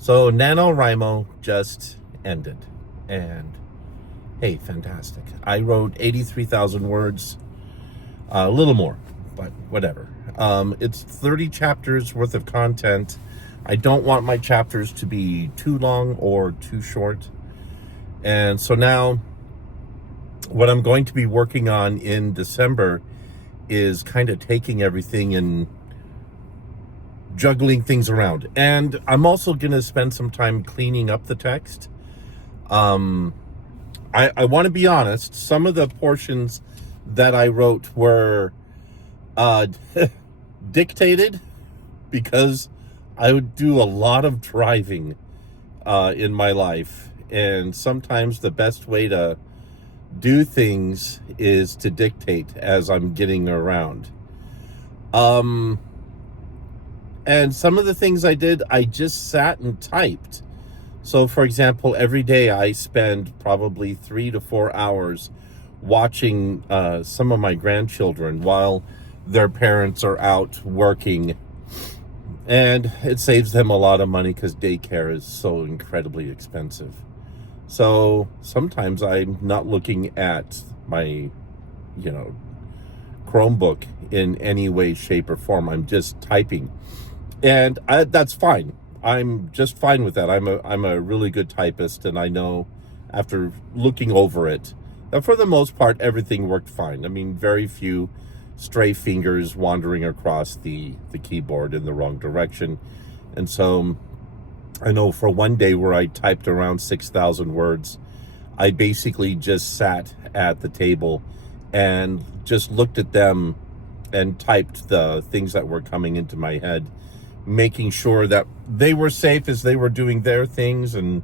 So NaNoWriMo just ended, and hey, fantastic. I wrote 83,000 words, a little more, but whatever. It's 30 chapters worth of content. I don't want my chapters to be too long or too short. And so now what I'm going to be working on in December is kind of taking everything and juggling things around. And I'm also going to spend some time cleaning up the text. I want to be honest, some of the portions that I wrote were dictated because I would do a lot of driving in my life. And sometimes the best way to do things is to dictate as I'm getting around. And some of the things I did, I just sat and typed. So, for example, every day I spend probably 3 to 4 hours watching some of my grandchildren while their parents are out working. And it saves them a lot of money because daycare is so incredibly expensive. So sometimes I'm not looking at my, Chromebook in any way, shape, or form. I'm just typing. And that's fine. I'm just fine with that. I'm a really good typist, and I know after looking over it that for the most part everything worked fine. I mean, very few stray fingers wandering across the keyboard in the wrong direction. And so I know for one day where I typed around 6,000 words, I basically just sat at the table and just looked at them and typed the things that were coming into my head, making sure that they were safe as they were doing their things, and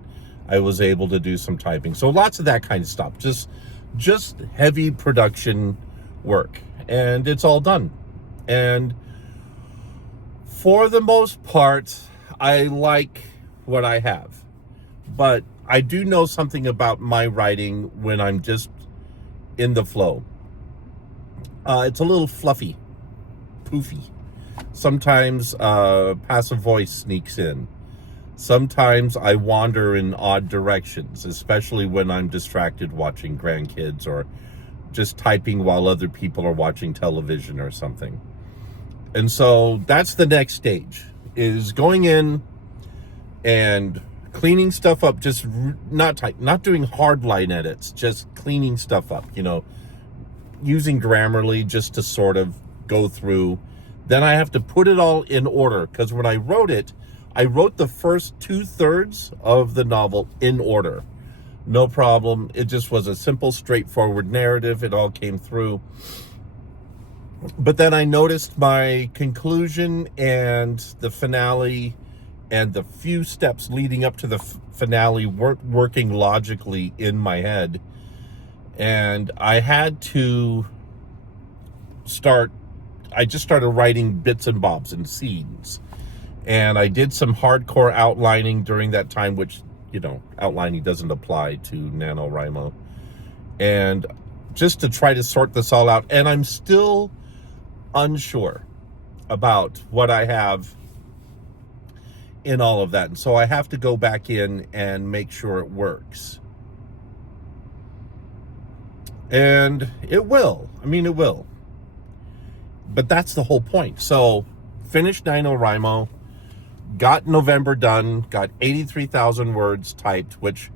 I was able to do some typing. So lots of that kind of stuff, just heavy production work, and it's all done. And for the most part, I like what I have, but I do know something about my writing when I'm just in the flow. It's a little fluffy, poofy. Sometimes passive voice sneaks in. Sometimes I wander in odd directions, especially when I'm distracted watching grandkids or just typing while other people are watching television or something. And so that's the next stage, is going in and cleaning stuff up, just not doing hard line edits, just cleaning stuff up, using Grammarly just to sort of go through. Then I have to put it all in order, because when I wrote the first 2/3 of the novel in order. No problem. It just was a simple, straightforward narrative. It all came through. But then I noticed my conclusion and the finale and the few steps leading up to the finale weren't working logically in my head. And I had to I just started writing bits and bobs and scenes. And I did some hardcore outlining during that time, which, outlining doesn't apply to NaNoWriMo. And just to try to sort this all out. And I'm still unsure about what I have in all of that. And so I have to go back in and make sure it works. And it will. It will. But that's the whole point. So, finished NaNoWriMo, got November done, got 83,000 words typed, which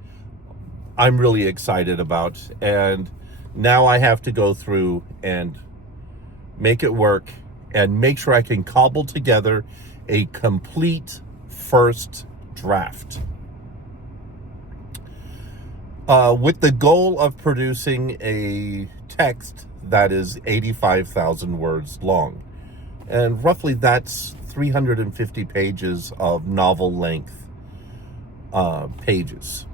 I'm really excited about. And now I have to go through and make it work and make sure I can cobble together a complete first draft. With the goal of producing a text that is 85,000 words long. And roughly that's 350 pages of novel length pages,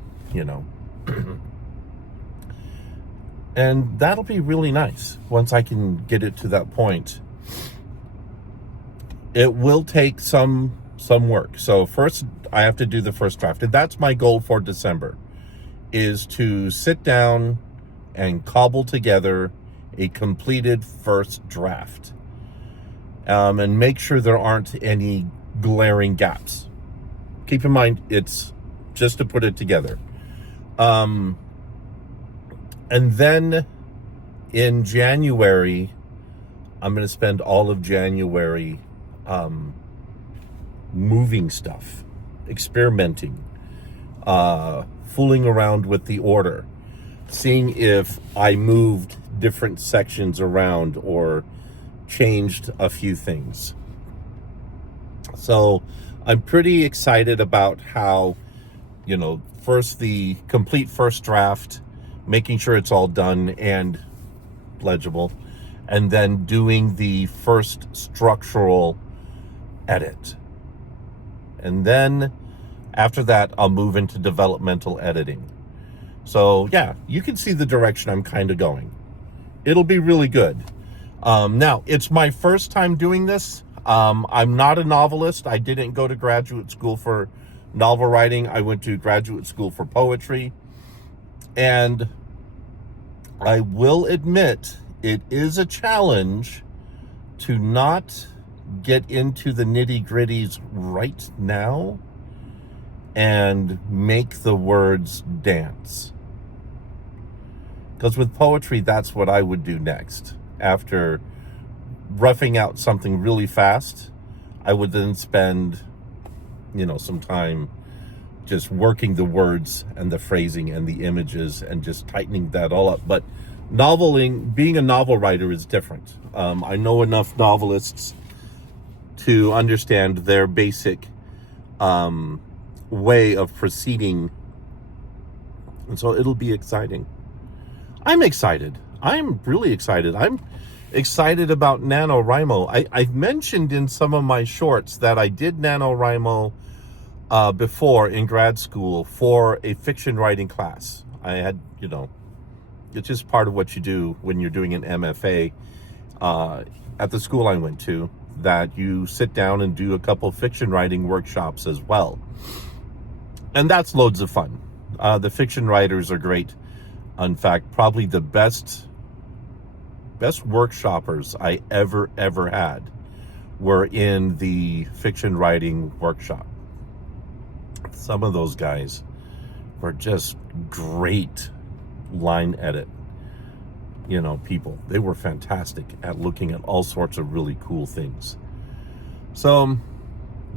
And that'll be really nice once I can get it to that point. It will take some work. So first I have to do the first draft. And that's my goal for December, is to sit down and cobble together a completed first draft, and make sure there aren't any glaring gaps. keep in mind, it's just to put it together. And then in January, I'm going to spend all of January moving stuff, experimenting, fooling around with the order, seeing if I moved different sections around or changed a few things. So I'm pretty excited about how, first the complete first draft, making sure it's all done and legible, and then doing the first structural edit. And then after that, I'll move into developmental editing. So yeah, you can see the direction I'm kind of going. It'll be really good. Now, it's my first time doing this. I'm not a novelist. I didn't go to graduate school for novel writing. I went to graduate school for poetry. And I will admit, it is a challenge to not get into the nitty-gritties right now and make the words dance. Because with poetry, that's what I would do next. After roughing out something really fast, I would then spend, some time just working the words and the phrasing and the images and just tightening that all up. But being a novel writer is different. I know enough novelists to understand their basic way of proceeding. And so it'll be exciting. I'm excited. I'm really excited. I'm excited about NaNoWriMo. I've mentioned in some of my shorts that I did NaNoWriMo before in grad school for a fiction writing class. I had, it's just part of what you do when you're doing an MFA at the school I went to, that you sit down and do a couple fiction writing workshops as well. And that's loads of fun. The fiction writers are great. In fact, probably the best workshoppers I ever had were in the fiction writing workshop. Some of those guys were just great line edit, people. They were fantastic at looking at all sorts of really cool things. So,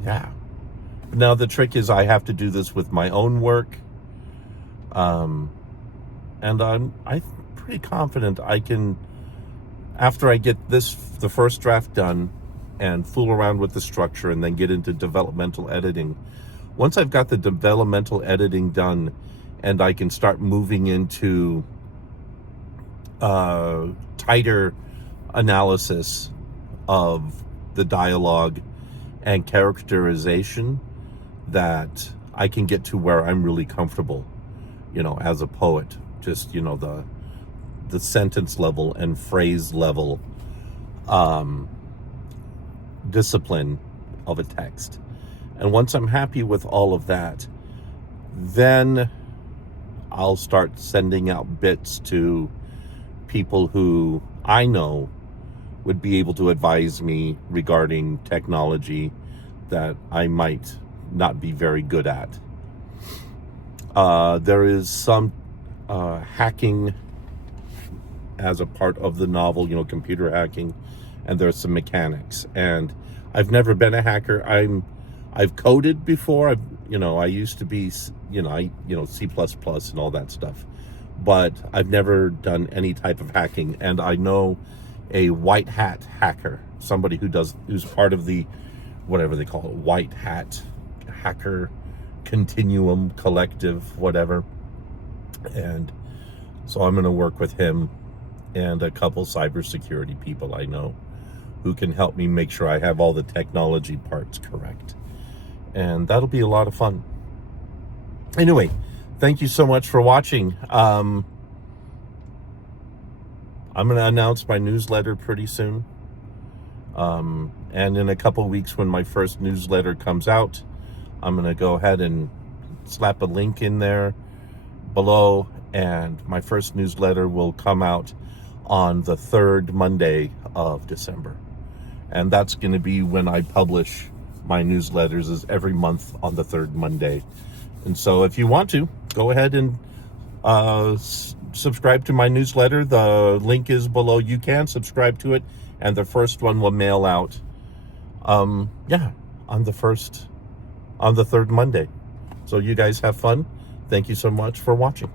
yeah. Now the trick is I have to do this with my own work. And I'm pretty confident I can, after I get the first draft done and fool around with the structure and then get into developmental editing. Once I've got the developmental editing done and I can start moving into tighter analysis of the dialogue and characterization, that I can get to where I'm really comfortable, as a poet. Just, the sentence level and phrase level discipline of a text. And once I'm happy with all of that, then I'll start sending out bits to people who I know would be able to advise me regarding technology that I might not be very good at. There is some hacking as a part of the novel, computer hacking, and there's some mechanics. And I've never been a hacker. I've coded before. I used to be, C++ and all that stuff, but I've never done any type of hacking. And I know a white hat hacker, somebody who's part of the, whatever they call it, white hat hacker continuum collective, whatever. And so I'm going to work with him and a couple cybersecurity people I know who can help me make sure I have all the technology parts correct. And that'll be a lot of fun. Anyway, thank you so much for watching. I'm going to announce my newsletter pretty soon. And in a couple weeks when my first newsletter comes out, I'm going to go ahead and slap a link in there below, and my first newsletter will come out on the third Monday of December. And that's going to be when I publish my newsletters is every month on the third Monday. And so if you want to, go ahead and subscribe to my newsletter. The link is below. You can subscribe to it, and the first one will mail out on the third Monday. So you guys have fun. Thank you so much for watching.